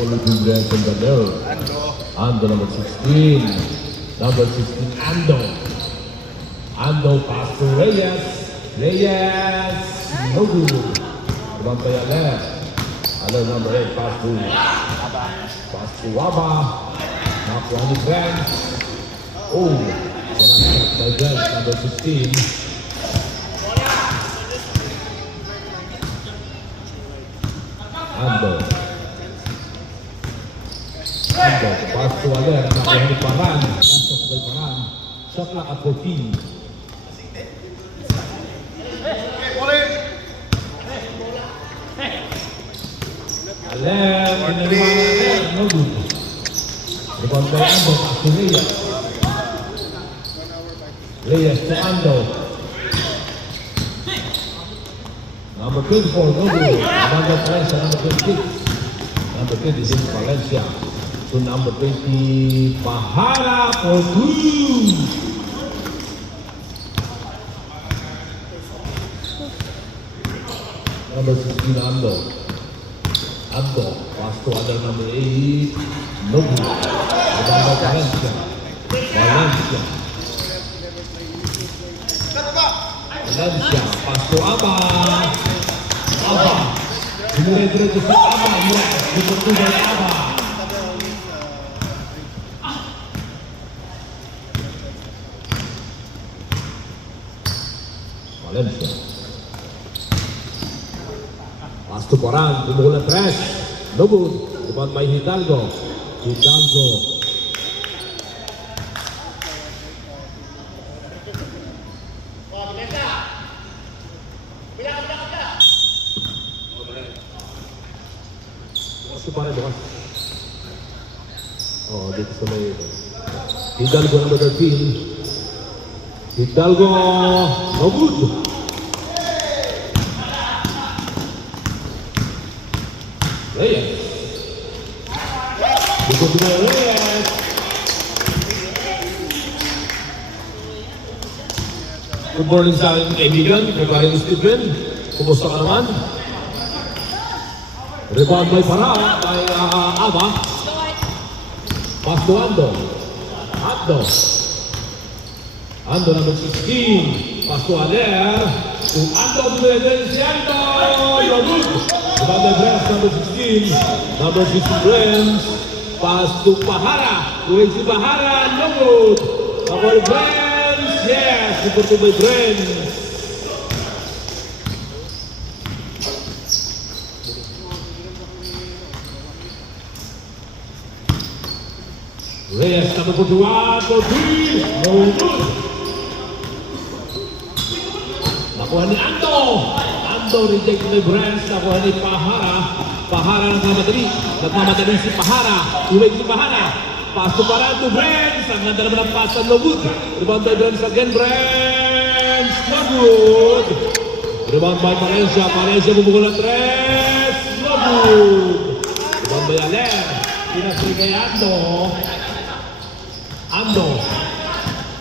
Olivia from the middle. Ando number 16. Number 16, Ando. Ando pass to Reyes. Reyes, no good. One by left. Alert number 8, pass to Waba. Now to Andy Grant. Oh, by Grant, number 15. Ando, pass to Alert, nakuha ni Paran. Pasok kay Paran. Shot clock at 14. Alert, no good. Rebound by Ando, pass to Reyes. Reyes to Ando. Number 24, no good. Rebound by Valencia, number 26. Number 20 is Valencia. To number 20, Pahara for 2. Number 16, Ando. Ando, pass to other number 8, no good. Rebound by Valencia. Valencia, pass to Aba. Aba. Dire-diretso si Aba. Dito by Aba. Valencia. Pass to Paran. Bumukul na 3. No good. Rebound by Hidalgo. Hidalgo. Oh, dito sa may Hidalgo number 13. Hidalgo, no good. Reyes. Dito sa may Reyes. Good morning sa aking kaibigan, kagaling Stephen. Kumusta ka naman? Rebound by Parao, by Aba. Pass to Ando. Ando number 16. Pass to Aler. To Ando to si Ando. You're good. Rebound by Brent, number 16. Number 16 Brent. Pass to Pahara. To si Pahara. No good. Number Brent. Yes. Number 2 by Brent. Reyes, number 41, for 3, no good. Nakuha ni Ando. Ando reject by Brands. Nakuha ni Pahara. Pahara nagmamadali si Pahara. Uwig si Pahara. Pass to Paran to Brands. Ang ganda naman ang pass, no good. Rebound by Brands again. Brands, no good. Rebound by Valencia. Valencia bumukul na 3, no good. Rebound by Aler. Pinasay kay Ando. Ando,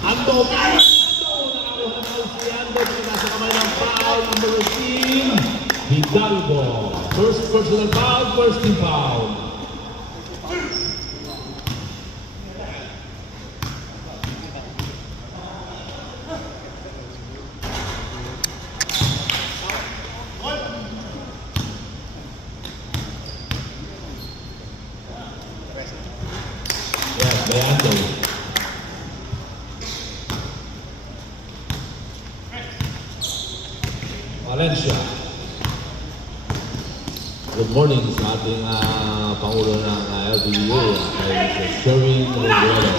nakakuha na si Ando, nasa kamay ng foul, number 18, Hidalgo. First personal foul, first team foul. Yes, by Ando. Valencia. Good morning sa ating Pangulo ng LBA, kay Sherwin Roguero.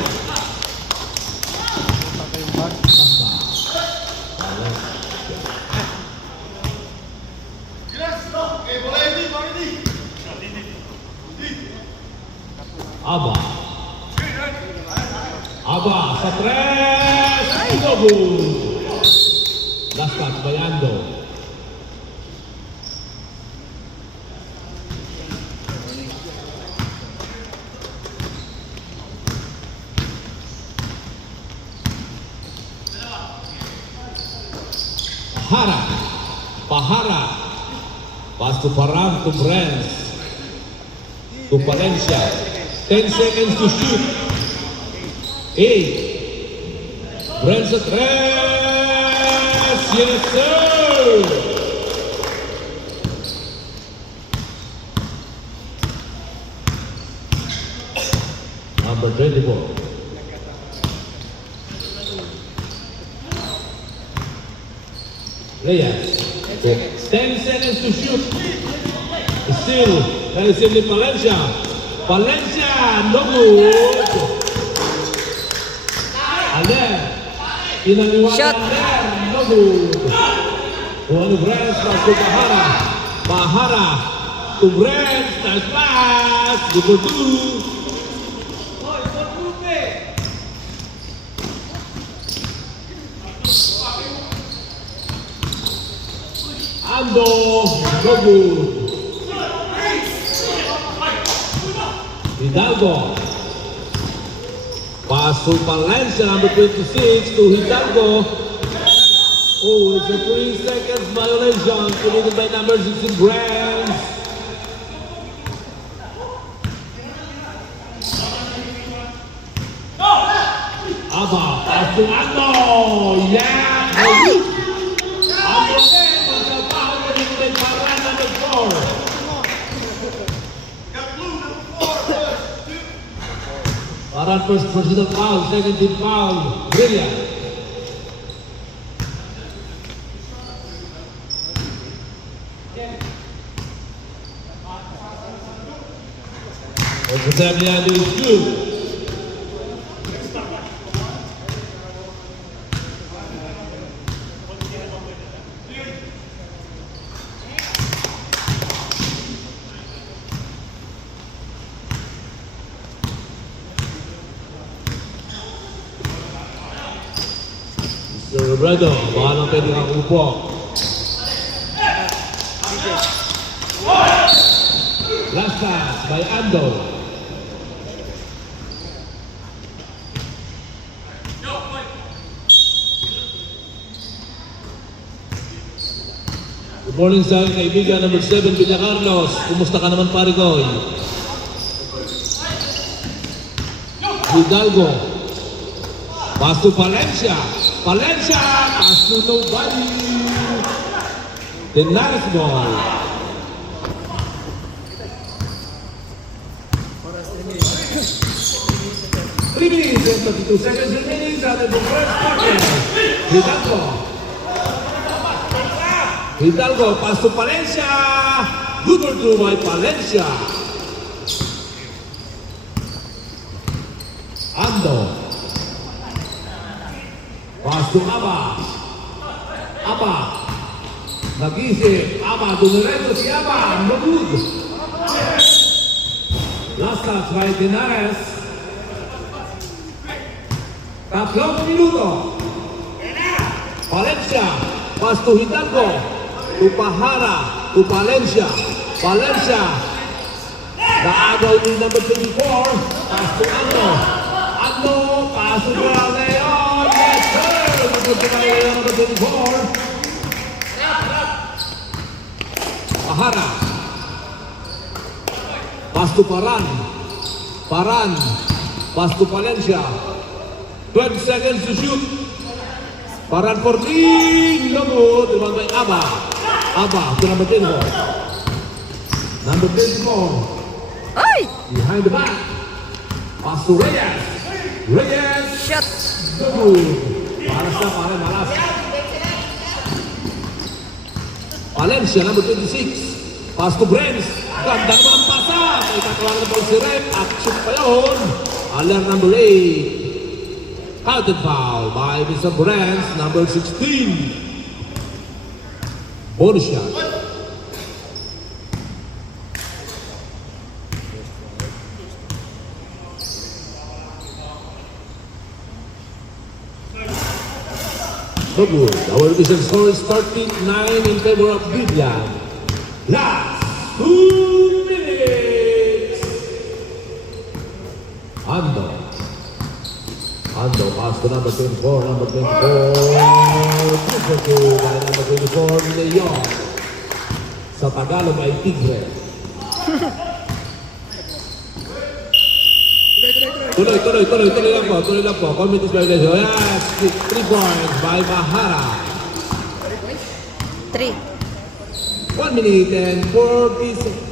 Aba sa 3, no good. Last touch by Ando. Pahara. Pass to Paran to Brands. to Valencia. 10 seconds to shoot. 8. Brent sa 3. Yes, sir! Number 24. Reyes. 10 seconds to shoot. Still, relatively Valencia. Valencia, no good. Aler. Pinaliwanag Shot. Aler, no good. Juan Brent to Bahara. Bahara to Brent. Nice pass. Good for 2. Ando, no good. Hidalgo. Pass to Valencia, number 26 to Hidalgo. Oh, it's a 3 seconds violation committed by number 16 Brent. Aba, pass to Ando. Yeah. Ando. Paran first personal foul, second team foul, brilliant. Overtime niya is good. Mr. Robredo, baka nang pwede kang upo. Last pass by Ando. Good morning sa aking kaibigan, number 7, Villa Carlos. Kumusta ka naman, pare ko? Hidalgo. Pass to Valencia. Valencia, pass to nobody. The nice ball. Three minutes and 32 seconds remaining sa the first quarter. Hidalgo. Hidalgo, pass to Valencia. Good for 2 by Valencia. Ando. Pass to Aba. Aba. Nag-isip. Aba. Dumiretso si Aba. No good. Last touch by Dinares. Tatlong minuto. Valencia. Pass to Hidalgo. To Pahara. To Valencia. Valencia. Naagaw ni number 24. Pass to Ando. Ando. Pass to Leon. Yes, sir. Number 24. Pahara. Pass to Paran. Paran. Pass to Valencia. 12 seconds to shoot. Paran for 3. No good. Rebound by Aba. Aba to number 24. Number 24. Ay! Behind the back. Pass to Reyes. Reyes. Shot! No good. Malas na pare, malas. Valencia, number 26. Pass to Brent. Ganda naman ang pasa. May tatawagan na po si Rep. At shoot pa yun. Aler number 8. Counted foul by Mr. Brent, number 16. Bonus shot. No good. Our division score is 39 in favor of Biglan. Last 2 minutes. Ando. Ando, pass to number 24, number 24. Good for 2 by number 24, Leon. Sa Tagalog ay Tigre. Tuloy lang po. Committee violation. Yes, 3 points by Pahara. 3. 1 minute and 40 seconds.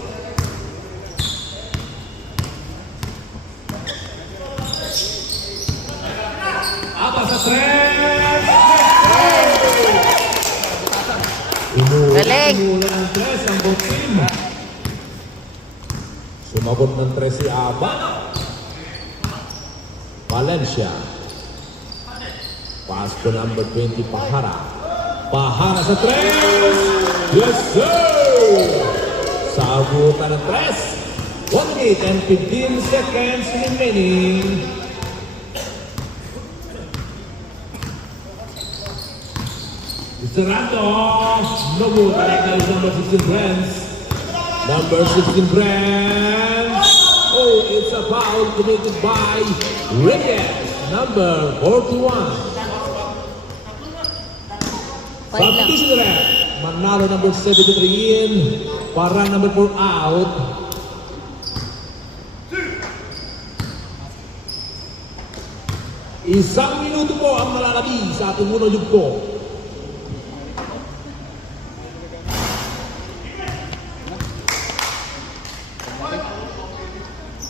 Apa sa 3? Galing. Umula ng 3 ang buong team. Sumagot ng 3 si Aba. Valencia. Pass to number 20, Pahara. Pahara sa 3. Yes, sir! Sagutan ng 3. 1 minute and 15 seconds remaining. Cerrando. No good. Number 16, Brents. Number 16, Brents. Oh, it's a foul committed by Reyes. Number 41. Substitution ref. Manalo number 73 in. Para number 4 out. Isang minuto po ang malalabi sa ating unang yugto.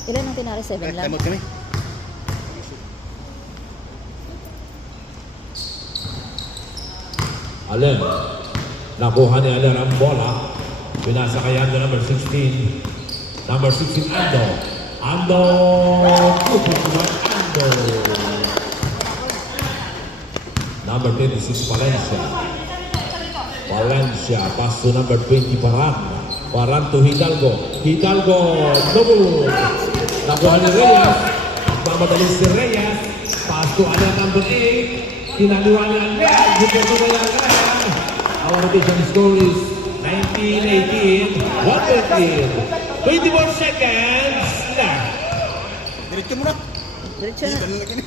Ilan ang tinari? 7 lang? Time out kami. Alem. Nakuha ni Alem ang bola. Pinasa kay Ando number 16. Number 16, Ando. Ando. Ando. Number 26, Valencia. Valencia. Pass to number 20, Paran. Paran to Hidalgo. Hidalgo. No good. Nakuha ni Reyes. Mamadali si Reyes. Pass to Alem number 8. Kinaliwa ni Alem. Dito na yan. Our rotation score is 19-18. 1-15. 24 seconds left. Diretso mo na. Diretso na. Ganun na kini.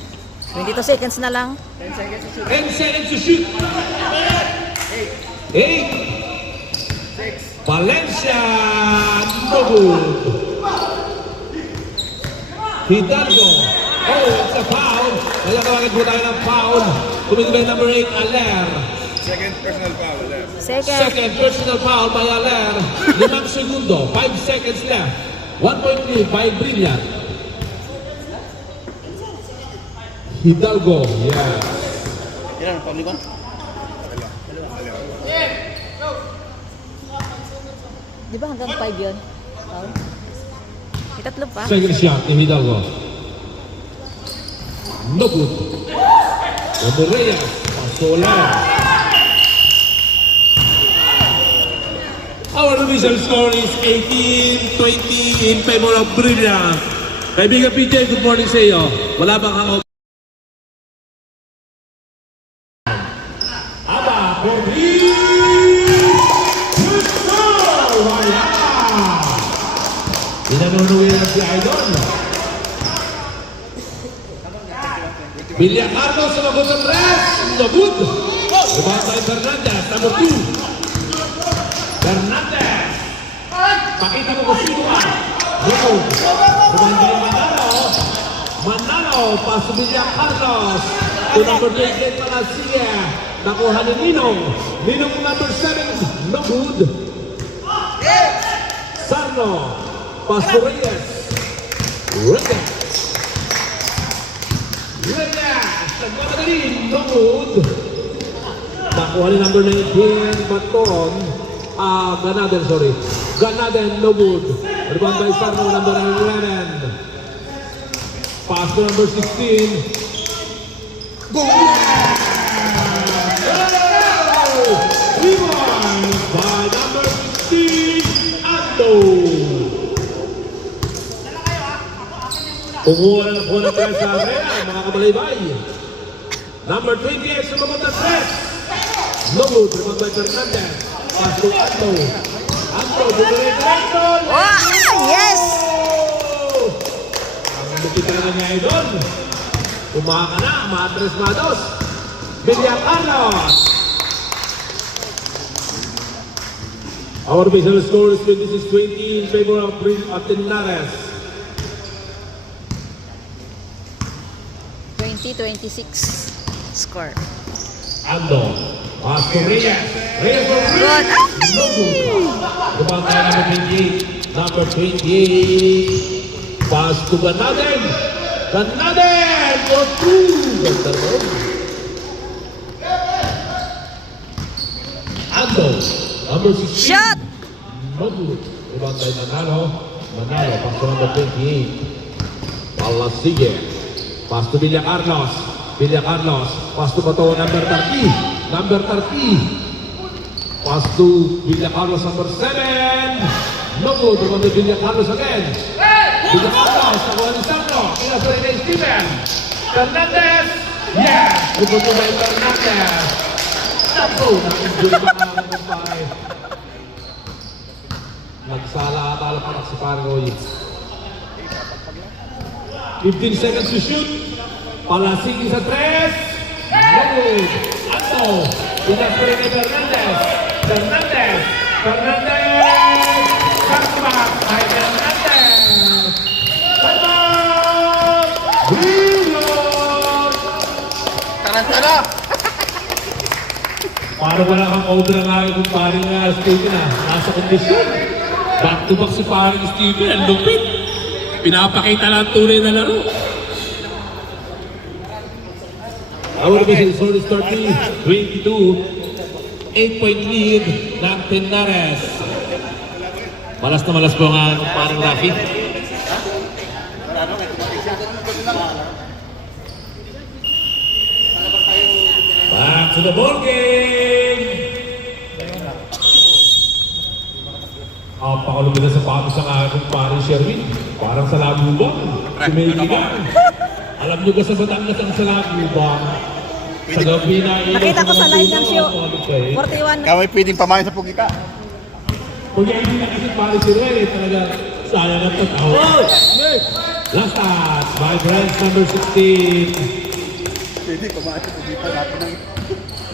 22 seconds na lang. 10 seconds to shoot. 8. Valencia. No good. Hidalgo. Oh, it's a foul. Kaya tawagin po tayo ng foul. Kumita by number 8, Aler. Second personal foul. Second. Second personal foul by Aler. 5 segundo. 5 seconds left. 1 point lead by Brilliant. Hidalgo. Yeah. Ilan ang foul ni Juan? Di ba hanggang 5 yun? Foul? May tatlo pa. Second shot ni Hidalgo. No good. Number Reyes. Pasola. Our initial score is 18-20 in favor of Brilliant. Kaibigan PJ, good morning sa iyo. Wala bang hang Aba, for three! Good goal! Wala! Inanunuwi na si Idol. Bilya Carlos sumagot ng press. No good. Rebound by Fernandez, number 2. Fernandez. Pakita mo kung sino ka. Rebound. Rebound by Manalo. Manalo. Pass to Bilya Carlos. To number 28 Palacia. Nakuha ni Ninong. Ninong number 7. No good. Sarno. Pass to Reyes. Reyes. Reyes. Nagmamadali. No good. Nakuha ni number 19. Baton. Ganaden, sorry. Ganaden, no good. Rebound by Sarno, number 11. Pass to number 16. Goal! Rebound by number 16, Ando. Kumuha na po ng press sa arena, mga kabalaybay. Number 28, sumagot ng press. No good, rebound by Fernandez. Pass to Ando. Ando, diretso. Oh, yes! Ang lupit talaga niya idol. Kumaha ka na, matres mados. Bilya Carlos. Our official score is 26-20 in favor of Atenares. 20-26 score. Ando. Pass to Reyes. Reyes for Good. No good. Rebound tayo number 28. Number 28. Pass to Ganaden. Ganaden for 2. Ganda mo. Ando. Number 16. Shot! No good. Rebound tayo Manalo. Manalo. Pass to number 28. Palasigue. Pass to Villa Carlos. Villa Carlos. Pass to Bato number 30. Number 30. Pass to Villa Carlos number 7. No good. Rebound to Villa Carlos again. Villa Carlos. Nakuha ni Sandro. Pinasali ni Steven. Fernandez. Yes! Rebound to Fernandez. Naku. Na-injury pa nga ng kumpare. Nagsala ata lang si Paroy. 15 seconds to shoot. Palasigi sa 3. No good. Ando. Pinasali ni Fernandez. Fernandez. Fernandez. Cutback by Fernandez. Cutback. Brilliant. Tarantala! Parang wala kang order ng aking kung paring Steven nasa kondisyon. Back to back si paring Steven. Ang lupit. Pinapakita lang tunay na laro. Our result is 30-22. 8-point lead ng Tenares. Malas na malas po nga ng paring Rafi. Back to the ball game! Pakalumi na sa pato sa aking paring Sherwin. Parang sa Lagubang. Tumigigan. Alam nyo ba sa Batangas ang sa Lagubang? Sa gabi na ilaw. Nakita ko sa live ng show. 41. Kami pwedeng pamain sa pugika. Kung hindi na kasi paring Sherwin, talaga sayang ang tatawa. Last touch by Brent number 16. Pwede pamain sa pugika natin ng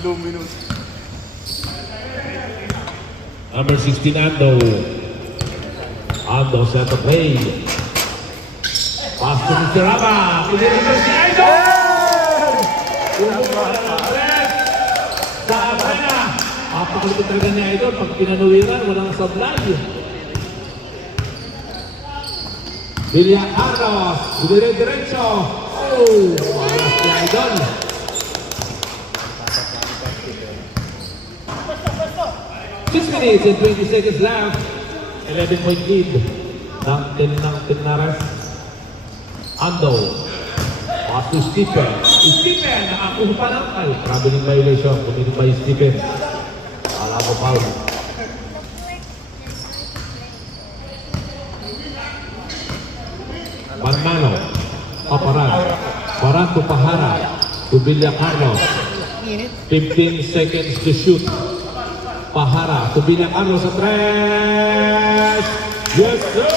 luminous. Number 16, Ando. Ando set the play. Pass to Mr. Rama. Pinilipas si Ando! Umuha na ng press. Sa Abana. Papakalipit talaga niya ito. Pag pinanuwiran, walang sablay. Villa Carlos. Dire-diretso. Oh! Malas ni Idol. Six minutes and 20 seconds left. 11-point lead ng Tenares. Ando. Pass to Stephen. Stephen, nakakuha pa lang. Ay, traveling violation. Committed by Stephen. Kala ko foul. Manmano. Paparan. Paran to Pahara. To Villa Carlos. 15 seconds to shoot. Pahara, tubilang Carlos sa 3. Yes, sir!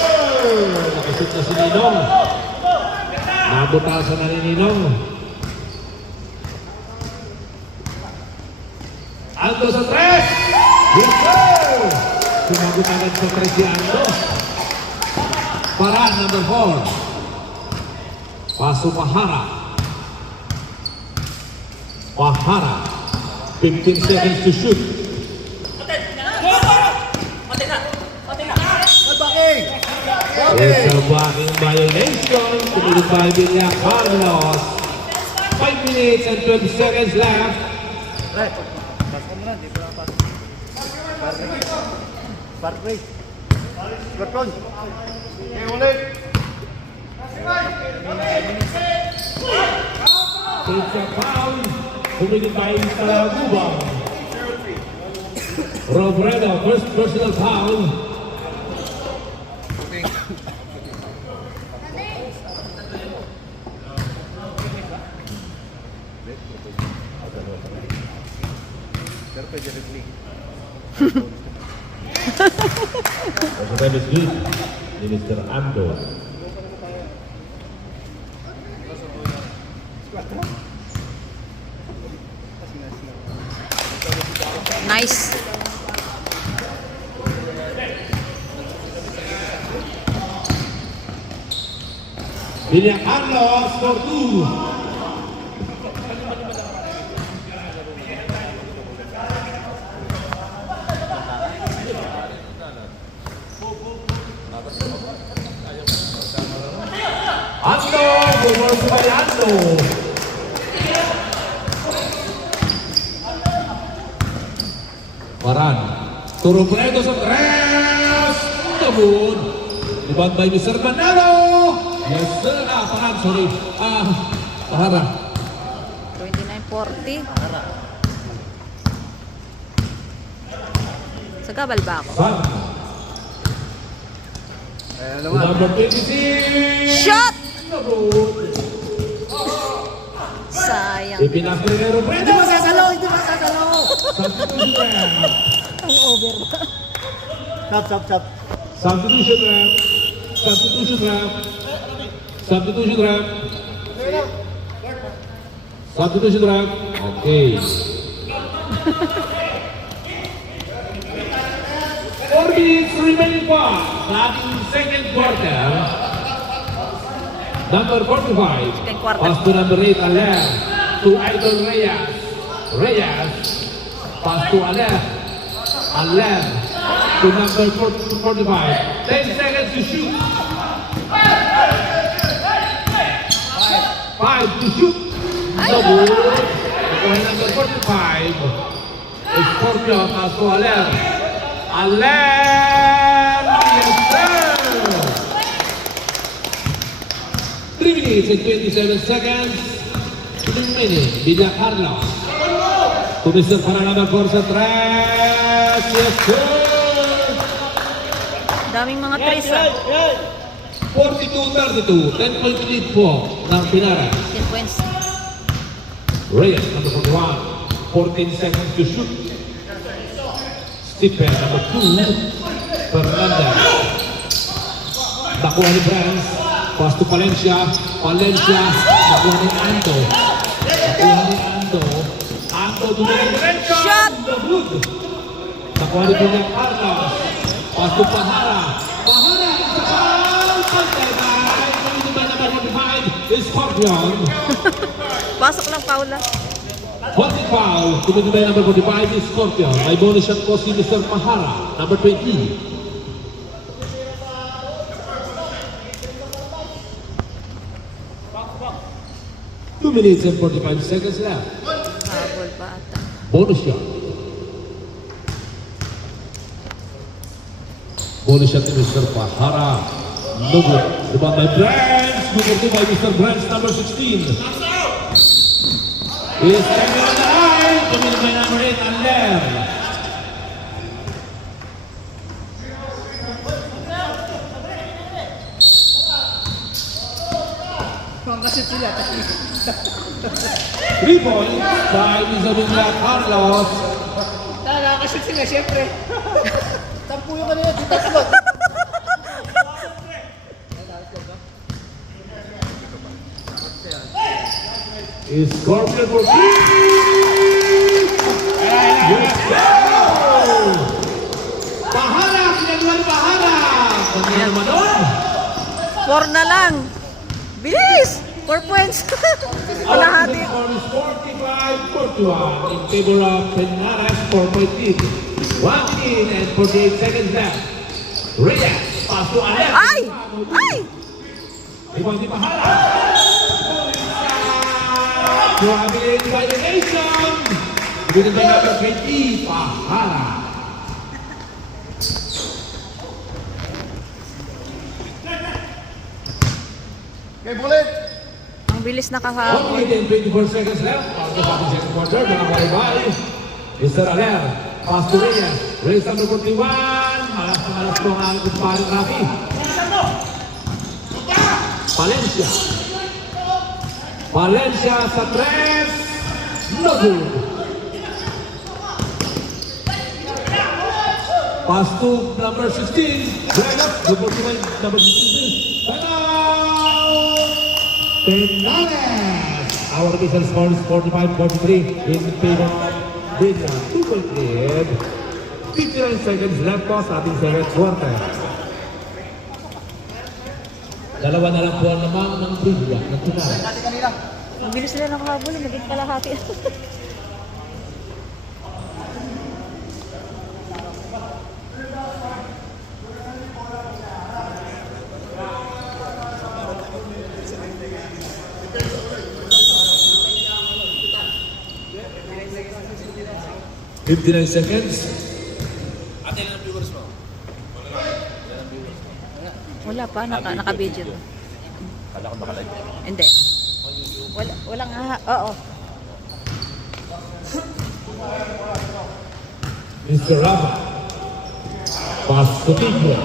Nakashoot na si Ninong. Nabutasan na ni Ninong. Ando sa 3. Yes, sir! Sumagot agad sa 3 si Ando. Para, number 4. Paso Pahara. Pahara. 15 seconds to shoot. It's a blocking violation committed by Villa Carlos. 5 minutes and 20 seconds left. It's a foul committed by Lagubang. Robredo, first personal foul. The time is good. Minister Ando. Nice. Villa Carlos for 2. Paran. Turobredo sa tres. Tabun. Rebound by Mr. Manalo. Yes, sir. Paran, sorry. Pahara. 29-40. Sa gabal ba ako? Sam. Ayan To naman. number 26. Shot! Tabun. Sayang. Ipinasa ni Robredo. Hindi masasalaw! Hindi masasalaw! Substitution round. Ang over ba? Chop. Substitution round. Substitution round. Substitution round. Substitution round. Okay. 4 minutes remaining pa. Sa ating second quarter. Number 45. Second quarter. Pass to number 8, Aler. To Idol Reyes. Reyes. Pass to Aler. Aler. To number 45. 10 seconds to shoot. 5 to shoot. Double. For number 45. Scorpio. Pass to Aler. Aler. Yes, sir. 3 minutes and 27 seconds remaining. Villa Carlos. To Mr. Pananaba for sa tres. Yes, sir. Daming mga tres ah. 42-32. 10-point lead po ng Pinara. 10 points. Reyes, number 41. 14 seconds to shoot. Stephen, number 2. Fernandez. Nakuha ni Brands. Pass to Palencia. Palencia. Nakuha ni Ando. Nakuha ni Ando. Ando to the direction. Shot! The wood. Nakuha ni Villa Carlos. Pass to Pahara. Pahara. It's a foul. Pantay. Committed by number 45. Scorpion. Pasok lang, Paula. Holding foul. Committed by number 45. Scorpion. May bonus shot po si Mr. Pahara. Number 20. 2 minutes and 45 seconds left. Habol pa ata. Bonus shot. Bonus shot ni Mr. Pahara. No good. Rebound by Brands. Good by Mr. Brands, number 16. Is standing on the line. Committed by number 8, Aler. Pangkasit sila. 3 points by Isabella Carlos. Nakakasit sila, siyempre. Tampu yung kanina, di tatlo. Is Scorpion for 3. Yes, sir! Pahara! Pinagwan Pahara! Kanina naman doon. 4 na lang. Bilis! 4 points. Kalahati. Our score is 45-41 in favor of Penara's 4-point lead. 1 minute and 48 seconds left. Reyes, pass to Aler. Ay! Ay! Rebound ni Pahara. Grabe by the nation. Winner by number 20, Pahara. Okay, bullet! Ang bilis na 1 kahapon. minute and 24 seconds left. Para sa ating second quarter, nakabalik by Mr. Aler. Pass to Reyes. Reyes number 41. Malas na malas po ang aking kumparing Rafi. Palencia. Palencia sa tres. No good. Pass to number 16. Bregat. Number 41. Number 16. Penales. Our official score is 45-43 in favor of Villa. 2-point lead. 59 seconds left po sa ating second quarter. Dalawa na lang po naman ng Villa ng Pinara. Dati kanina. Ang bilis nila nakahabol. Naging kalahati. $59 seconds. Wala pa, naka-video to. Kala ko nakalive. Hindi. Walang oo. Mr. Rama. Pass to Tigre.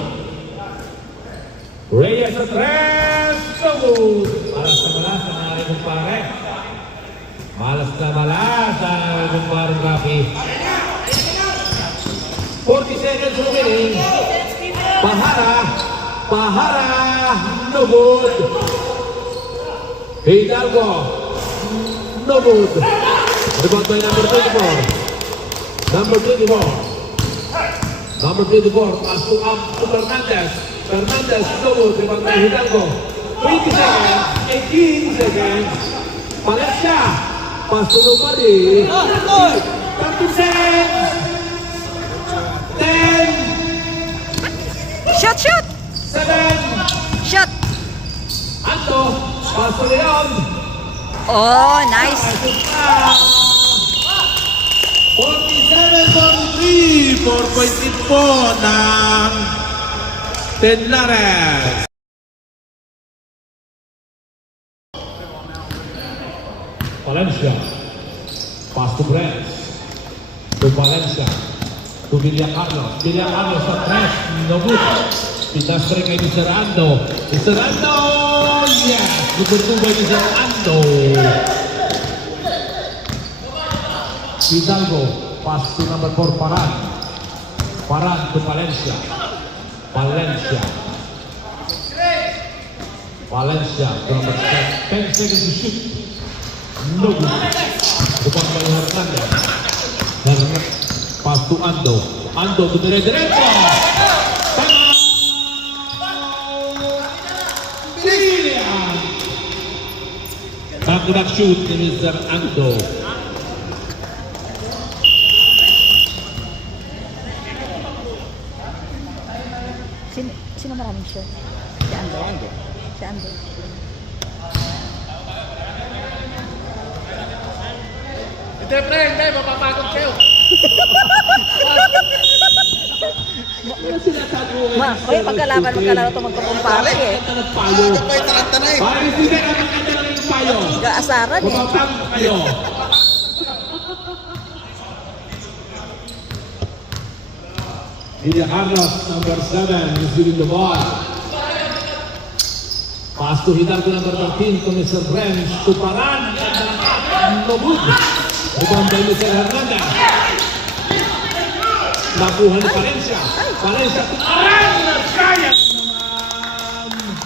Reyes at Reyes. Sabud. Malas na malas ang aking kumpare. Malas na malas ang aking kumpare Rafi. 40 seconds remaining. Pahara. No good. Hidalgo. No good. Rebound by number 24. Number 24, pass to Fernandez. Fernandez, no good. Rebound by Hidalgo. 20 seconds. 18 seconds. Valencia. Pass to nobody. 30 seconds. 10. Shot! 7. Shot! Anto. Pass to Leon. Oh, nice. 47-43, 4-point lead po ng Tenlares. Valencia, pass to Brent, to Valencia, to Villacarlos sa press, no good. Pitas pa rin kay Mr. Ando. Mr. Ando, yes! Number 2 by Mr. Ando. Hidalgo, pass to number 4, Paran to Valencia. Valencia to number 10 seconds to shoot. No good. Upang by Hernandez. Pass to Ando. Ando to dire-diretso. Brilliant! Back-to-back shoot ni Mr. Ando. Sino maraming shot? Si Ando. Si Ando. Hindi, mapapagod kayo. Oy, pagkalaban ito magkukumpare eh. Nagpayo. Parang hindi na magkanda lang yung payo. Gaasaran eh. Bumabang kayo. Villacarlos, number 7, receiving the ball. Pass to Hidalgo, number 13, to Mr. Brent, to Paran, no good. Rebound by Mr. Hernandez. Nakuha ni Valencia. Valencia to Paran, sayang naman.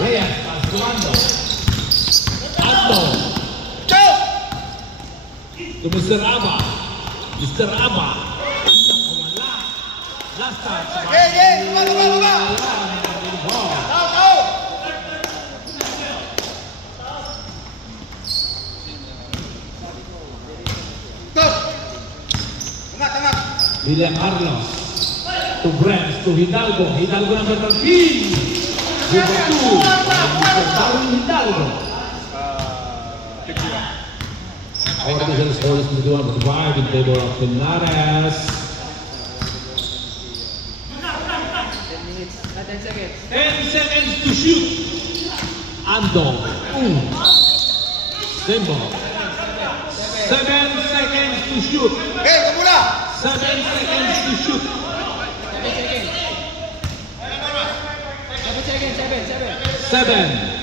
Reyes, pass to Ando. To Mr. Aba. Mr. Aba. Wala. Last touch. Villacarlos. To Brent. To Hidalgo. Hidalgo number 13. Number 2. Mr. Darwin Hidalgo. Artificial score is 21-5 in favor of Tenlares. 10 seconds to shoot. Ando. Simbo. 7 seconds to shoot. 7 seconds to shoot. 7.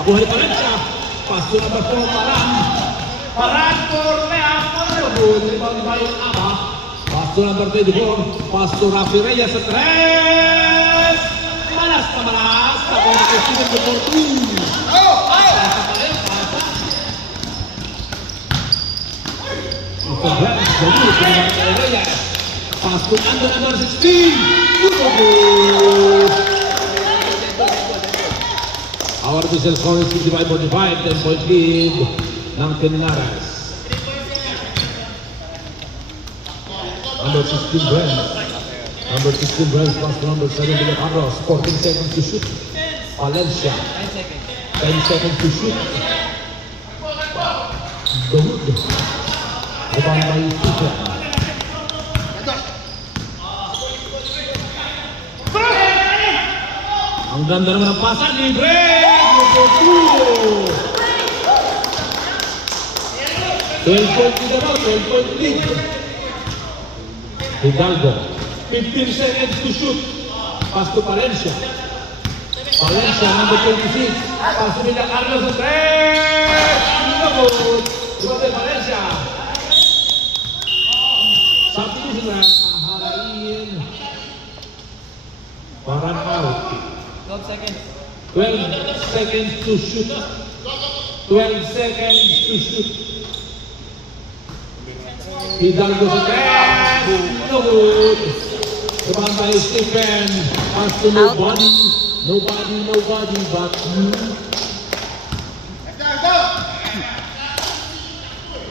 Nakuha ni Valencia. Pass to number 4, Paran for Lea. Good. Rebound by Aba. Pass to number 24. Pass to Rafi Reyes sa 3. Malas na malas. Nakuha ni Steven before 2. Mr. Brent. Good. Rebound by Reyes. Pass to number 16. Good. Our official score is 55-45, 10-point lead ng Tenlares. Number 16 Brent. Number 16 Brent plus number 7 Villacarlos. 14 seconds to shoot. Valencia. 9 seconds. 10 seconds to shoot. Good. Rebound by Stephen. Ang ganda naman ng pasan ni Greg! 12-point lead na, 12-point lead. Hidalgo. 15 seconds to shoot. Pass to Valencia. Valencia, number 26. Pass to Villa Carlos sa 3. Good. Rebound Valencia. Substitution na maharain. Parang out. 12 seconds. 12 seconds to shoot. 12 seconds to shoot. Hidalgo sa 3. No good. Rebound by Stephen. Pass to nobody. Nobody but you.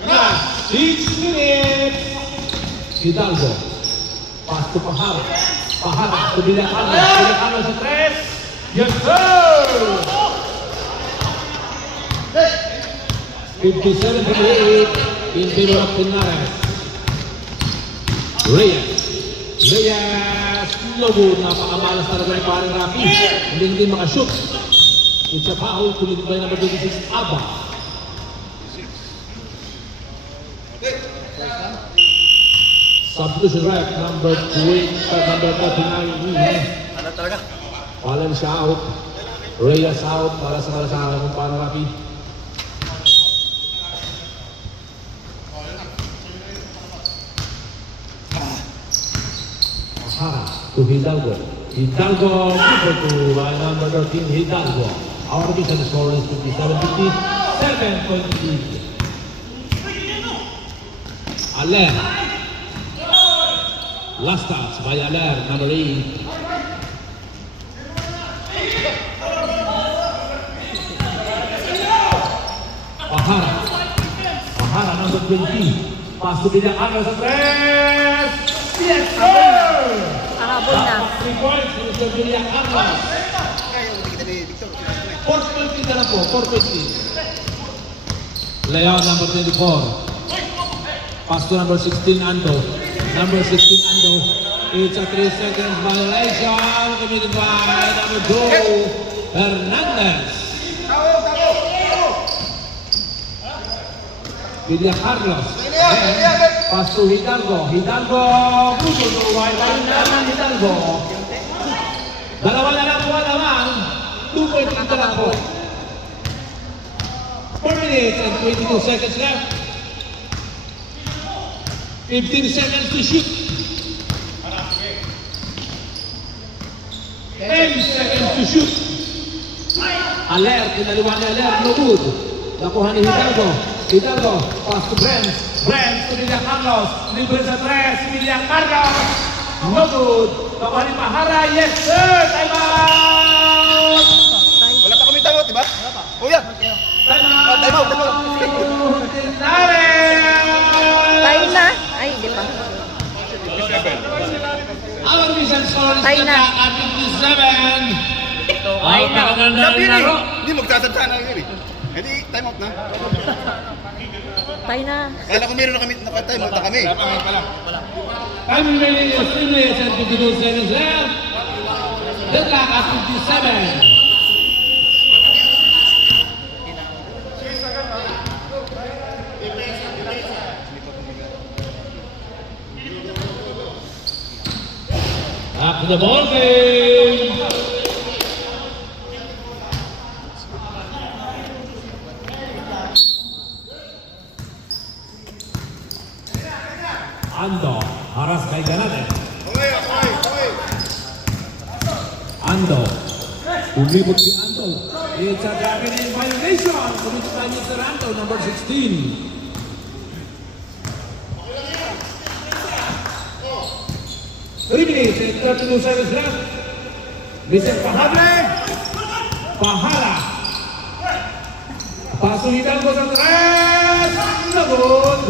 Last 6 minutes. Hidalgo. Pass to Pahara. Pahara to Villa Carlos. Villa Carlos sa 3. Yes, sir! 57-38 in favor of Pinares. Reyes, no good. Napakamalas talaga ni Paring Rafi. Hindi makashoot. It's a foul. Kulit by number 26, Abba. Substitution rep, number 39. Ano talaga? Valencia out. Reyes out. Para sa ng Paring Rafi. To Hidalgo. Hidalgo, super to by number 13, Hidalgo. Our division score is 57-50. 7-point lead. Aller. Last touch by Aller, number 8. Pahara. Pahara, number 20. Pass to Villa Carlos sa 3. Yes, sir! Habol na. 3 points, Mr. Villa Carlos. 4-point na po, 4-point lead. Layout number 24. Pass to number 16, Ando. Number 16, Ando. It's a 3 seconds violation committed by number 2, Hernandez. Villa Carlos. Pass to Hidalgo. Hidalgo. Puso to wide naman Hidalgo. Dalawa na lang. 2 points na lang po. 4 minutes and 22 seconds left. 15 seconds to shoot. 10 seconds to shoot. Alert. Pinaliwan ni Alert. No good. Nakuha ni Hidalgo. Hidalgo, pass to Brent. Brent to Villa Carlos. Libre sa 3. Villa Carlos. No good. Nakuha ni Pahara. Yes, sir. Time out. Wala pa kami timeout, di ba? Wala pa. Oh, yan. Time out. Time out. Tayo na. Ay, di pa. Our mission score is Tayo na. at 57. Ay na. Hindi magsasadsa na yun eh. Hindi, time out na. Tayo na. Kala ko meron na kami, naka-time out na kami. Time remaining is 3 minutes and 52 seconds left. The clock at 57. Back to the ball game. Ando, haras kay Ganade. Ando, umibot si Ando. It's a driving in violation. Committed by Mr. Ando, number 16. Three minutes and 32 seconds left. Mr. Pahara. Pahara. Paso Hidalgo sa 3. No good.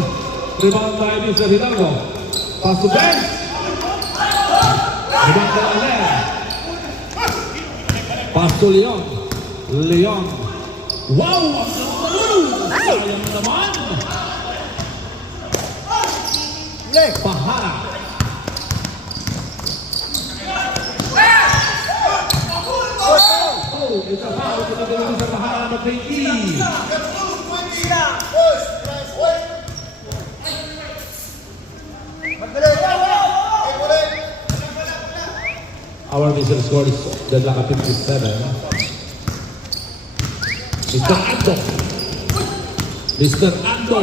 Rebound by Mr. Hidalgo. Pass to Ben. Rebound by Aller. Pass to Leon. Leon. Wow! Ang ganda! Sayang naman! Pahara. Oh, it's a foul. Ito na sa Pahara number 20. Our visual score is Dadlaka 57. Mr. Ando. Mr. Ando.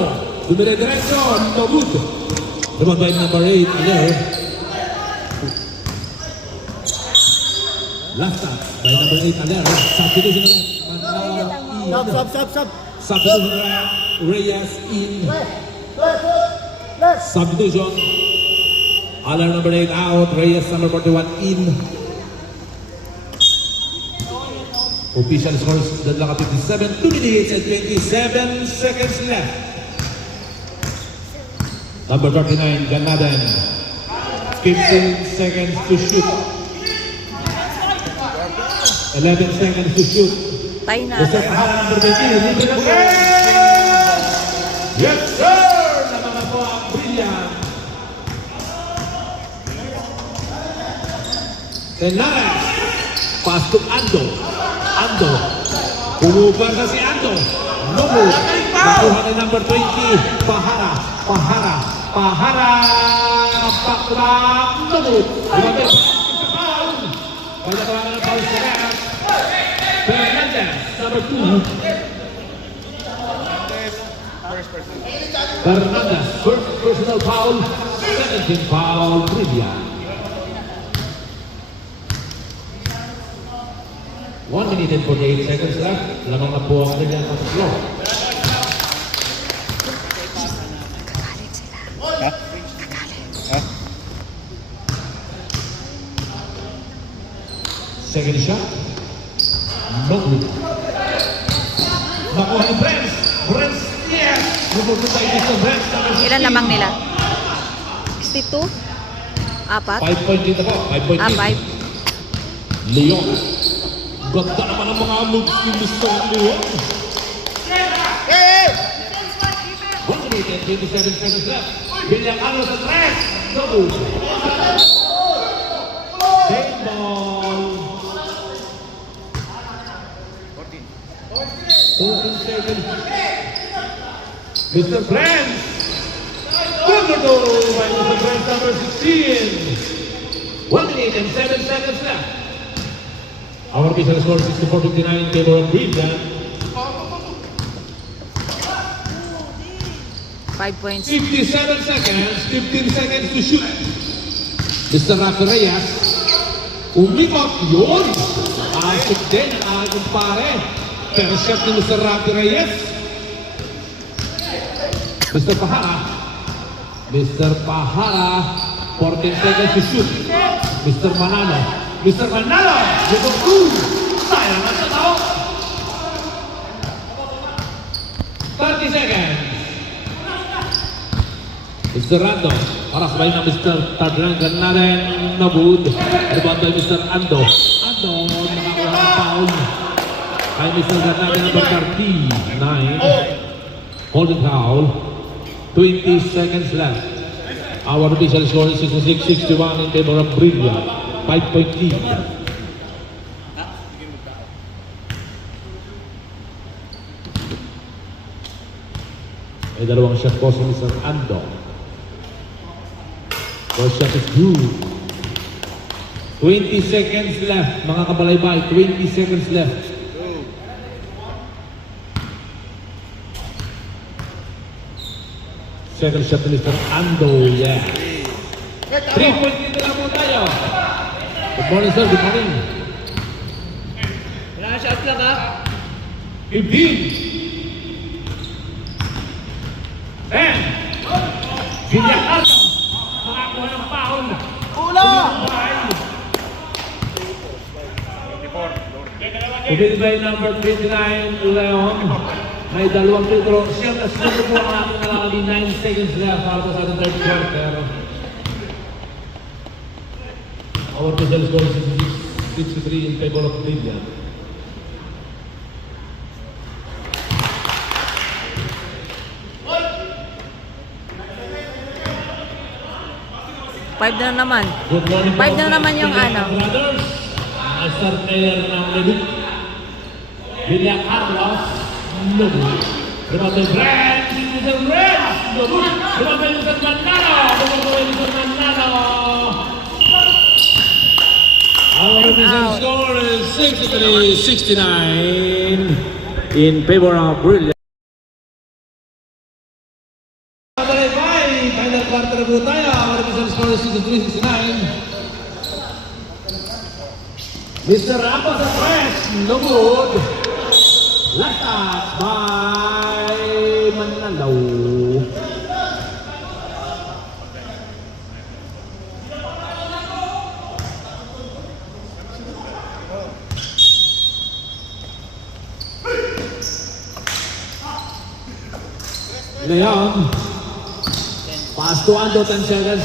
Dumire-diretso. No good. Rebound by number 8. Aler. Last time by number 8. Aler. Substitution ulit. Stop. Substitution ulit. Reyes in. Substitution. Aler number 8 out. Reyes number 41 in. Official scores Dadlaka 57. 2 minutes and 27 seconds left. Number 39, Ganaden. 15 seconds to shoot. 11 seconds to shoot. Tayo na. Mr. Pahara number 20. Libre na po. Yes, sir! Naman po ang brilliant. Tenares. Pass to Ando. Ando. Pumubar na si Ando. No move. Nakuha na number 20. Pahara. Pahara. Back. No move. Lumabas. Foul. Kaya tawagan ng foul sa kaya. Fernandez. Number 2. Fernandez. First personal foul. 17 foul. Brilliant. 1 minute and 48 seconds left. Lamang na po ang Brilliant on the floor. Kakalit sila. Ha? Kakalit. Second shot. No good. Nakuha ni Brents. Brents, yes! Bubukod tayo dito, Brents. Ilan lamang nila? 62? 4? 5 point dito po. 5 point Ah, dito. 5. Leon. Ganda naman ang mga moves ni Mr. Leon. 1 minute and 27 seconds left. Bilang ano sa tres. No good. Same ball. 14 seconds. Mr. Brent. Good goal by Mr. Brent, number 16. 1 minute and 7 seconds left. Our official score 64-59 in favor of Brilliant. 5 points. 57 seconds, 15 seconds to shoot. Mr. Rafi Reyes. Umikot yun. Asik din ang aking kumpare. Pero shot ni Mr. Rafi Reyes. Mr. Pahara. Mr. Pahara. 14 seconds to shoot. Mr. Manalo. Mr. Manalo. Little two. Sayang ang sa tao. 30 seconds. Mr. Ando. Para sabay na Mr. Tadrangan natin. No good. Rebound by Mr. Ando. Ando. Nakakuha ng foul. Ay Mr. Ganaden number 39. Holding foul. 20 seconds left. Our official score is 66-61 in favor of Brilliant. 5-point lead. May dalawang shot po si Mr. Ando. First shot is good. 20 seconds left, mga kabalaybay. 20 seconds left. Second shot ni Mr. Ando, yeah. 3-point lead na po tayo. Good morning, sir. Good morning. Wala shot lang ha. 15. 10. Villacaldo. Makakuha ng foul. Ubid by number 29, Leon. May dalawang litro. Siya na sunod po ang aking nalakali. 9 seconds left para sa ating third quarter. Our total score is 63 in favor of Brilliant. Five na naman. Good morning po, Five na naman yung Brilliant ano. Brothers. Star player ng Leduc. Villa Carlos Nobu. Dumating Brad, Citizen Red, Nobu. Dumating sa Manalo. Dumating sa Manalo. Our revision score is 63-69 in favor of Brilliant. Final quarter po tayo. Our revision score is 63-69. Mr. Ramos at Fresh, no good. Last touch by Manalo. Ngayon, pass to Ando, 10 seconds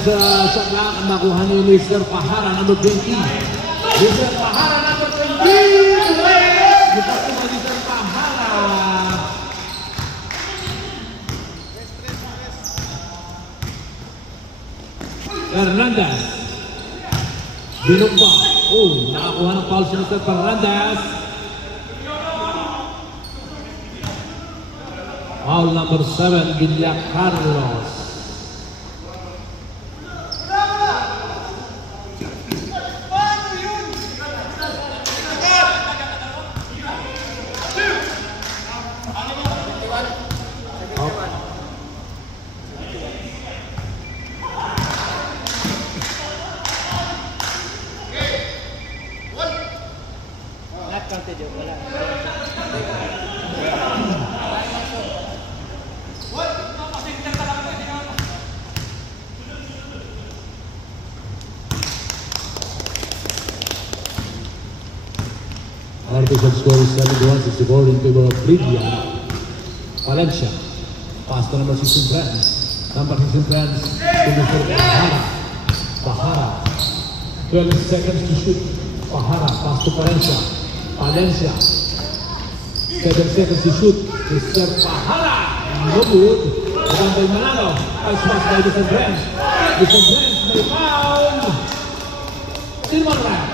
shot lang ang nakuha ni Mr. Pahara, number 20. Mr. Pahara, number 20! Bukas ko ba Mr. Pahara? Fernandez. Binumba. Oh, nakakuha ng foul si Mr. Fernandez. Foul number 7, Villa Carlos. Not counted yun, wala. Artificial score is 71-64 in favor of Lydia. Valencia. Pass to number 16 friends. Number 16 friends to Mr. Pahara. Pahara. 12 seconds to shoot. Pahara. Pass to Valencia. Valencia. 7 seconds to shoot. Mr. Pahara. No good. Around by Manalo. Ice pass by Mr. Friends. Mr. Friends may foul. Silman Rap.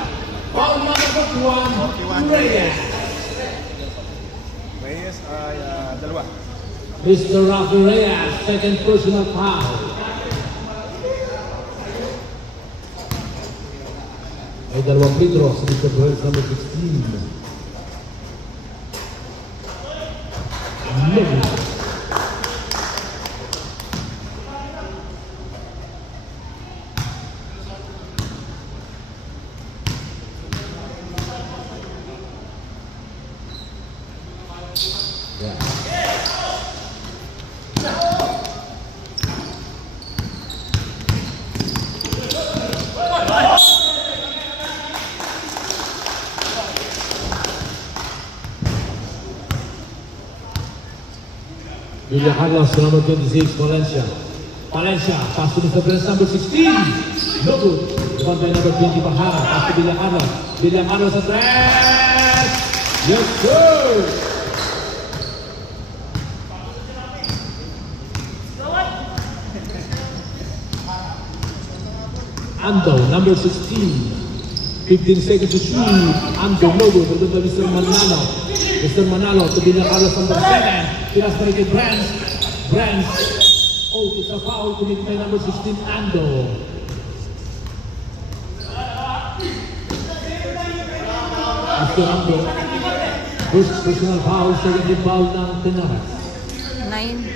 Foul number 41, Reyes. Reyes ay dalawa. Mr. Rafi Reyes, second personal foul. May dalawang free throws, Mr. Reyes number 16. No. Villa Carlos, number 26, Valencia. Valencia, pass to Mr. Prince, number 16. No good. Rebound by number 20, Pahara. Pass to Villa Carlos. Villa Carlos at rest. Yes, sir. Ando, number 16. 15 seconds to shoot. Ando, no good. Rebound by Mr. Manalo. Mr. Manalo to Villa Carlos, number 7. Pilas pa rin kay Brands. Brands. Oh, it's a foul committed by number 16, Ando. After Ando, first personal foul, second foul ng Tenares. 9.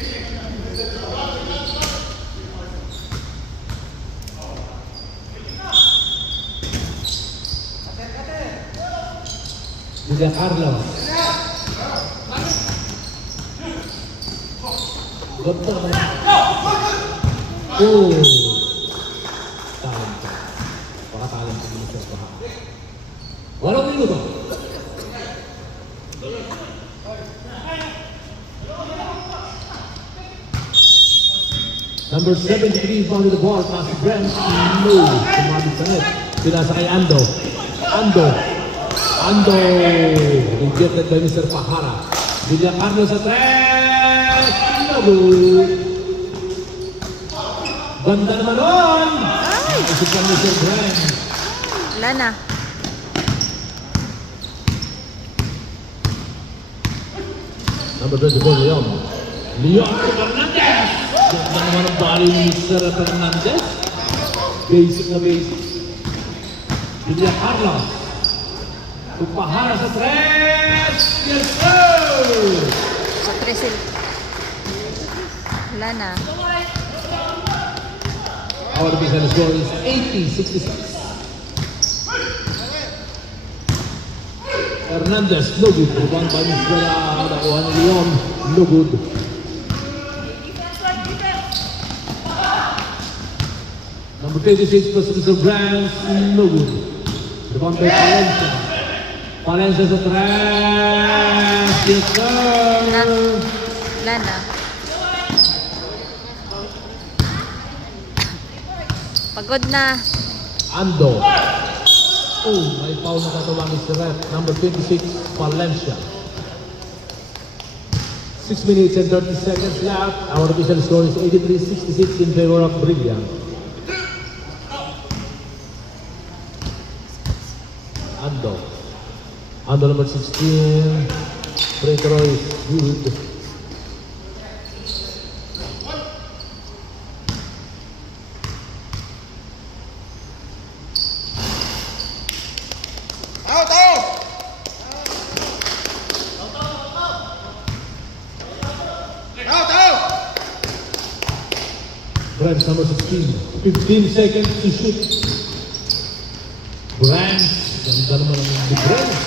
Villa Carlos. Ganda naman. Oh! Talent. Paka-talent ko dito sa baha. Walang minuto. Number 73 found the ball. Pass to Brent. No. Sumabit sa net. Pinasa kay Ando. Ando. Ando, rejected by Mr. Pahara. Villa Carlos sa 3. No good. Ganda naman nun. Ay! Isip lang Mr. Brand. Wala na. Number 24, Leon. Leon Fernandez. Ganda naman ang bali ni Mr. Fernandez. Basic na basic. Villa Carlos. Pahara sa 3. Yes, sir! Sa 3 sila. Wala na. Our official score is 80-66. Hernandez, no good. Rebound by Mr. Nakuha ni Leon, no good. Number 26 plus Mr. Brands, no good. Rebound by Palencia. Palencia sa 3. Yes, sir! Wala na. Pagod na. Ando. Oh, may foul na katawa Mr. Ref. Number 26, Valencia. 6 minutes and 30 seconds left. Our official score is 83-66 in favor of Brilliant. Ando. Ando number 16. Free throw is good. Out, out! Out, out! Brands number 16. 15 seconds to shoot. Brands. Ganda naman ang big Brands.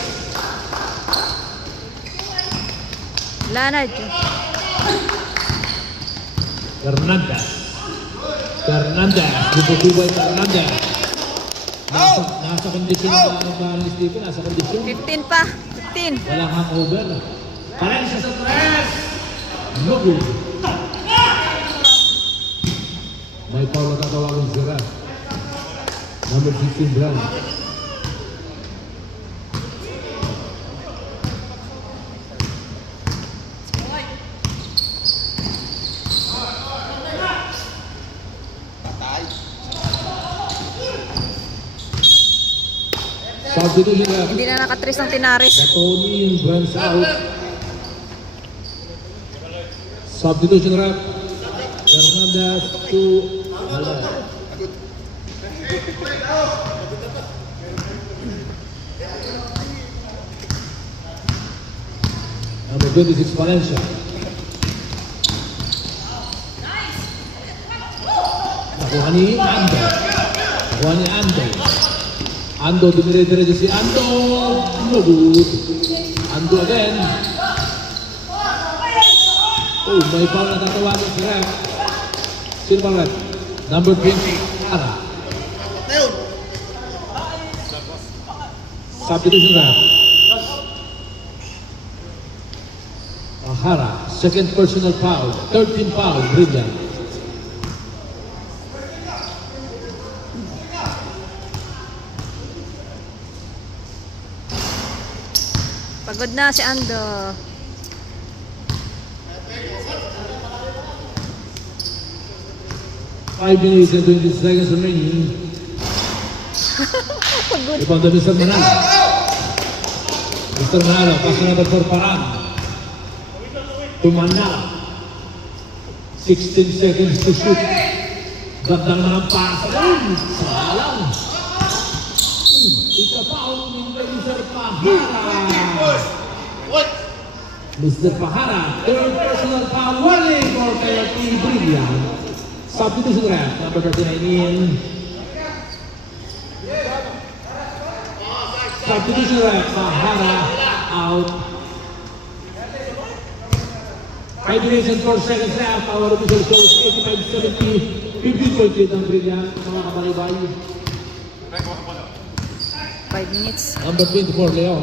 Wala na. Diyos. Fernandez. Fernandez. Bubay Fernandez. Nasa kondisyon ng Stephen. Nasa kondisyon. 15 pa. 15. Walang hangover. Palencia sa 3. No good. May foul na tatawagin si Raf. Number 16 Brand. Substitution Raf. Hindi na nakatris ng tinaris. Tony yung Brands out. Substitution Raf. Fernandez to Hala. Number 26 Valencia. Nakuha ni Ando. Nakuha ni Ando. Ando, dumire-diretso si Ando. No good. Ando again. Oh, may foul na tatawagin si Ref. Sino bang Ref? Number 20, Hara. Substitution Ref. Hara, second personal foul. 13 foul, Brilliant. Pagod na si Ando. Five minutes and 20 seconds remaining. Pagod. Ibang na Mr. Manalo. Mr. Manalo, pass na number 4 Paran. To Manalo. 16 seconds to shoot. Gandang na ng pass. Salang. It's a foul ni Mr. Pahara. Mr. Pahara, third personal foul warning for KLP Brilliant. Substitution Ref, number 39 in. Substitution Ref, Pahara out. 5 minutes and 4 seconds left. Our official score is 85-70. 15-point ang Brilliant, mga kabalibay. 5 minutes. Number 24, Leon.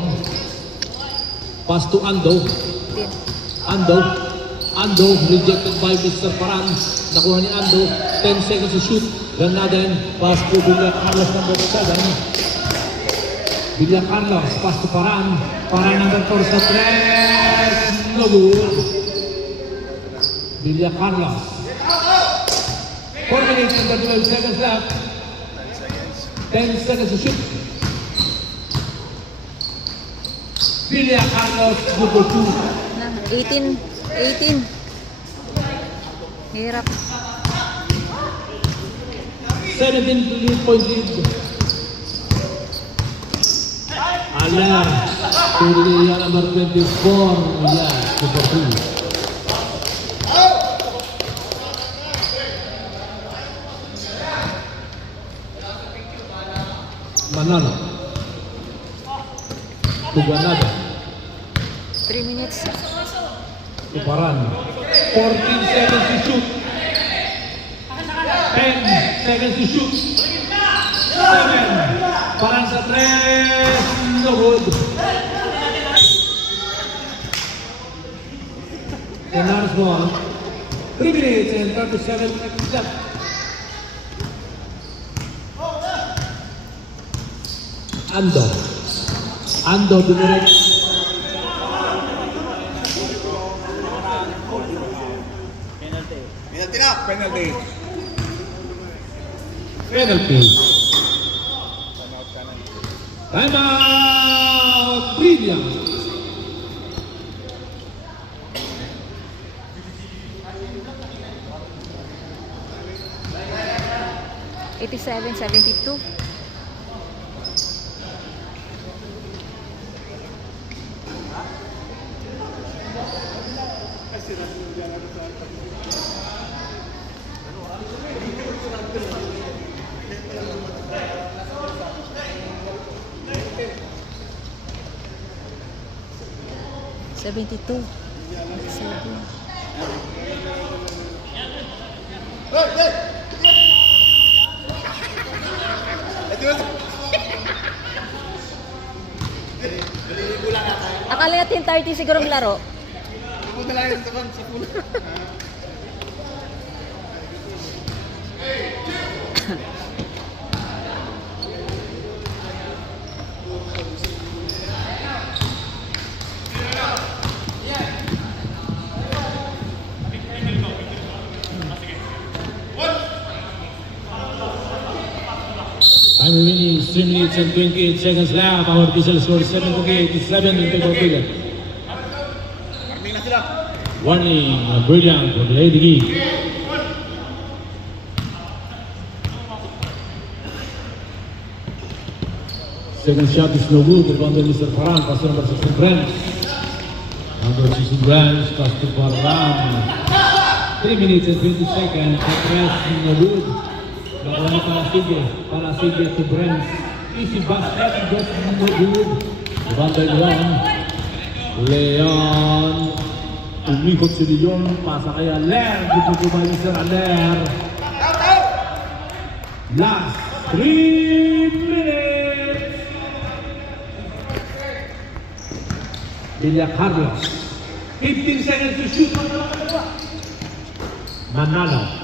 Pass to Ando. 10. Ando. Ando, rejected by Mr. Paran. Nakuha ni Ando. 10 seconds to shoot. Granada, pass to Villa Carlos, number 7. Villa Carlos, pass to Paran. Paran number 4 sa 3. No good. Villa Carlos. 4 minutes and 12 seconds left. 10 seconds to shoot. Villa Carlos, good for 2. Na, 18. 18. Hirap. 17-point lead. Alar, Tulia number 24. Yeah, good for 2. Manalo. Tuganada. 3 minutes. Tuparan. 14 seconds to shoot. 10 seconds to shoot. 7. Paran sa 3. No good. Enlarge ball. 3 minutes and 37 seconds left. Ando dumiretso. Penalty na. Penalty. Penalty. Time out. Brilliant. $87, $72. $72. Hey, hey. Ito yun. Akala natin 30 siguro ang laro. Pupunta lang yun sa puno. Time remaining 3 minutes and 28 seconds left. Our official score is 7-8, 7 in favor of Brilliant. Warning na sila. Warning, Brilliant for the Lady Gig. Second shot is no good. Rebound by Mr. Paran. Pass to number 16 Branch. Number 16 Branch. Pass to Paran. 3 minutes and 20 seconds. Press no good. Nakuha ni Palasige to Branch. Easy basket. Just no good. Rebound by Leon. Umikot si Leon. Pasa kay Aler. Dito po ba Mr. Aler? Last 3 minutes. Villa Carlos. 15 seconds to shoot. Manalo.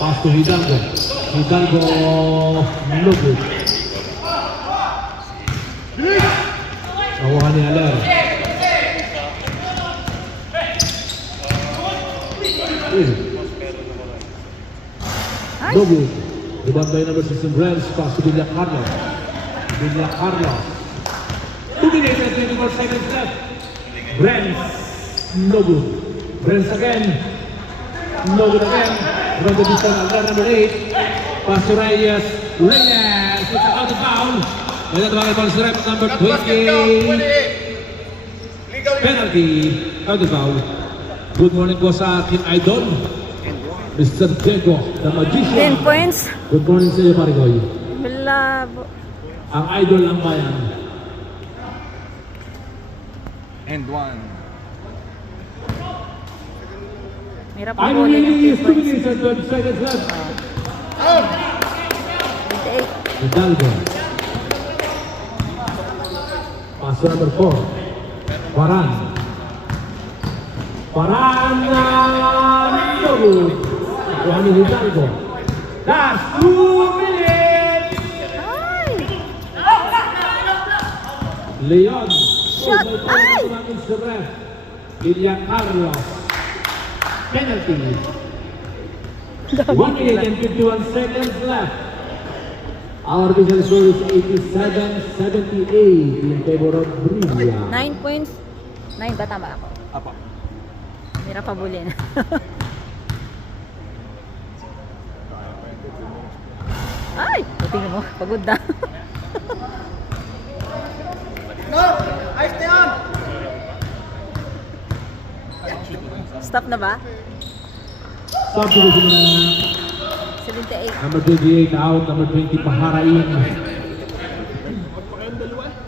Pass to Hidalgo. Hidalgo. No good. Nakuha ni Aler. No good. Rebound by number 16 Branch. Pass to Villa Carlos. 2 minutes and 24 seconds left. Branch. No good. Branch again. No good again. From the distance, number 8. Pass to Reyes. It's out of bounds. May natawagay pa sa rep number 20. Penalty. Out of bounds. Good morning po sa aking idol. Mr. Diego, the magician. 10 points. Good morning sa iyo, Marigoy. Malabo. Ang idol ng bayan. And one. Hirap ang Time bola ng remaining 10 is 2 points. minutes and 20 seconds left. Out! 28. Hidalgo. Pass number 4. Paran. No good. Nakuha ni Hidalgo. Last 2 minutes. Leon. Shot! Oh, may Ay! foul namin sa ref. Villa Carlos. Penalty. 1 minute and 51 seconds left. Our official score is 87-78 in favor of Brilla. 9 points. 9 ba? Tama ako. Apa. Hirap pabulin. Ay! Tingnan mo. Pagod na. No! Ayos na yan! Stop na ba? Subdivision na 78. number 28 out, number 20 Pahara in.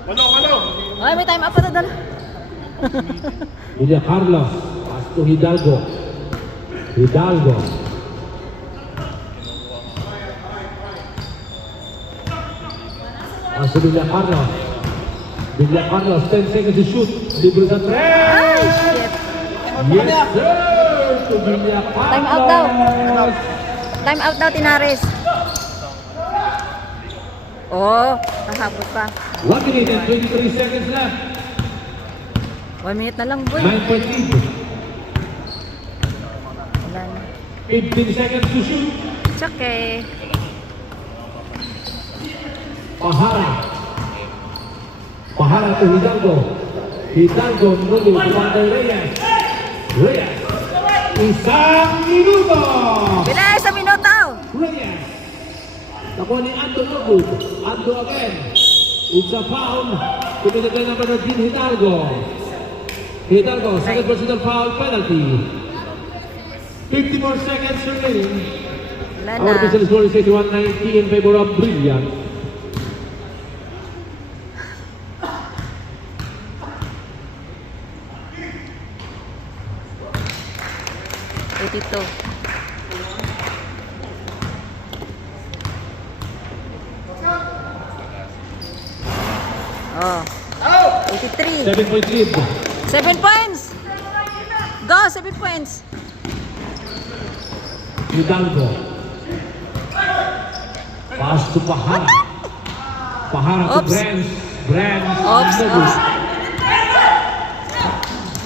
Walo. Ay, may time up pa na dala. Villa Carlos. Pass to Hidalgo. Hidalgo. Pass to Villa Carlos. Villa Carlos, 10 seconds to shoot. Libre sa 3. Ay, shit. Yes, sir! To Villa Carlos. Time out daw. Time out daw, Tinares. Oh, kahapot pa. 1 minute and 23 seconds left. 1 minute na lang, boy. 9 point lead. Wala na. 15 seconds to shoot. It's okay. Pahara. Pahara to Hidalgo. Hidalgo menuju kepada Reyes. Reyes. Isang minuto. Bilis sa minuto. Reyes. Nakuha ni Ando Nogud. Ando again. It's a foul. Committed by number 13 Hidalgo. Hidalgo, second personal foul penalty. 50 more seconds remaining. Wala Our na. official score is 81-90 in favor of Brilliant. Ito. Oh. 83. 7 point lead. 7 points. Go, 7 points. Hidalgo. Pass to Pahara. Pahara to Oops. Brands. Brands. Oops, Nogud. oops.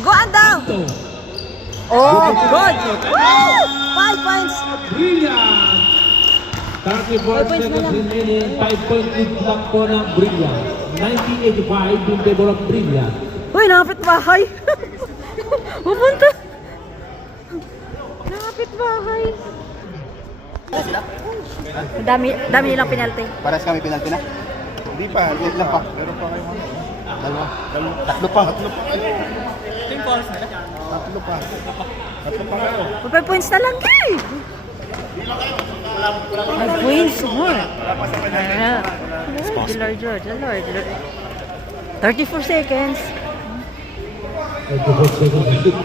Go and down. Ando. Oh, good. Woo! 5 points. Brilliant! 34 5 points na seconds lang. remaining. 5 point lead lang po ng Brilliant. 1985 in favor of Brilliant. Uy, nakapit bahay. Pupunta. Nakapit bahay. Dami nilang penalty. Pares kami penalty na? Hindi pa, hindi lang pa. Meron pa kayong ano? Dalawa. Tatlo pa. Team calls nila. Tatlo pa kayo. 5 points na lang, kay. 5 points more. The Lord, George, the Lord. 34 seconds. 24 seconds to shoot.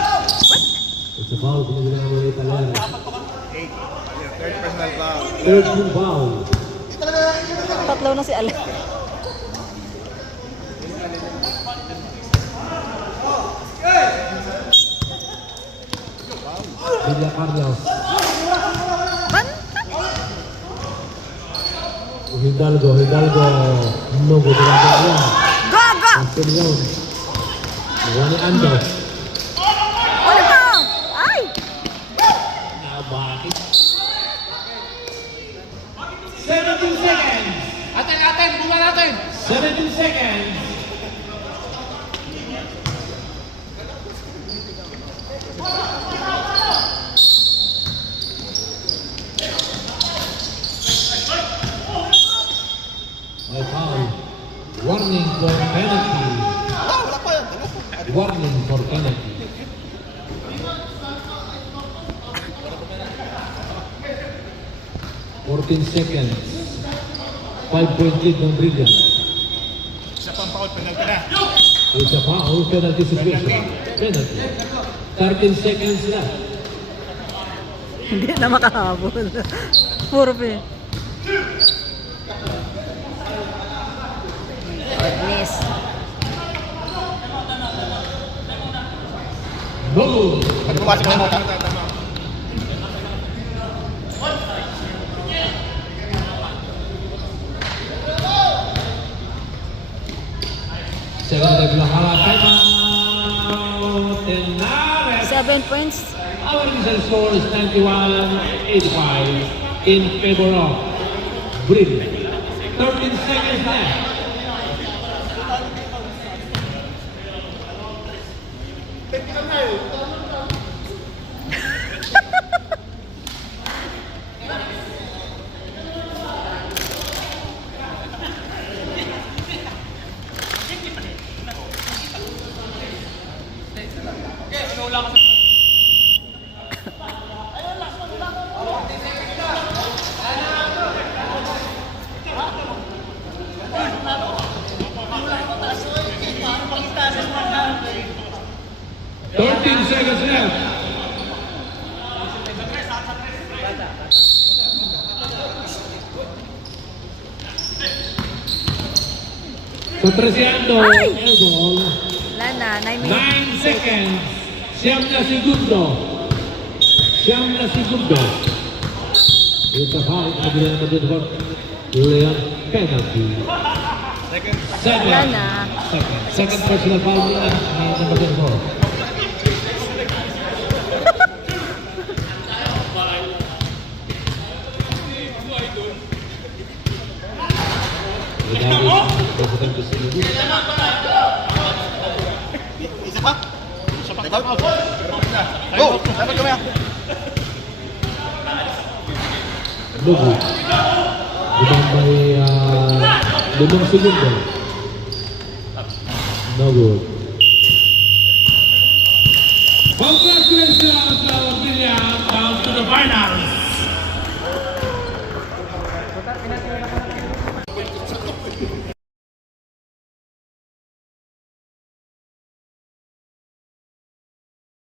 It's a foul. Pinagawa ng Italiano. Third personal foul. Third team foul. Tatlo na si Alex. Villa Carlos. Hidalgo. Nogud. Go, go! After the round. Nakuha ni Ando. Ulit mo! Ay! Bakit? 17 seconds. Atin, bunga natin! 17 seconds. May foul. Warning for penalty. Warning for penalty. Fourteen seconds. 5 point lead ng Brilliant. Isa pang foul, penalty na. It's a foul penalty situation. Penalty. 13 seconds left. Hindi na makahabol. Puro pa eh. Miss. No good. Pag pumasok na yung mata. Second leg Lahara timeout. And now 7 points. our result score is 91-85 in favor of Brill. 13 seconds left. Thirteen seconds left. Sa 300, airball. Wala na, 9 minutes. 9 seconds. Siyam na segundo. Siyam na segundo. Ito foul. Kabila naman din for Julian penalty. Wala na. Second personal foul nila. Number 4. Isa pa? Isa pa. Go! Dapat kami ah. Lugo. Ibang may 5 segundo. No good. Congratulations, William, down to the final.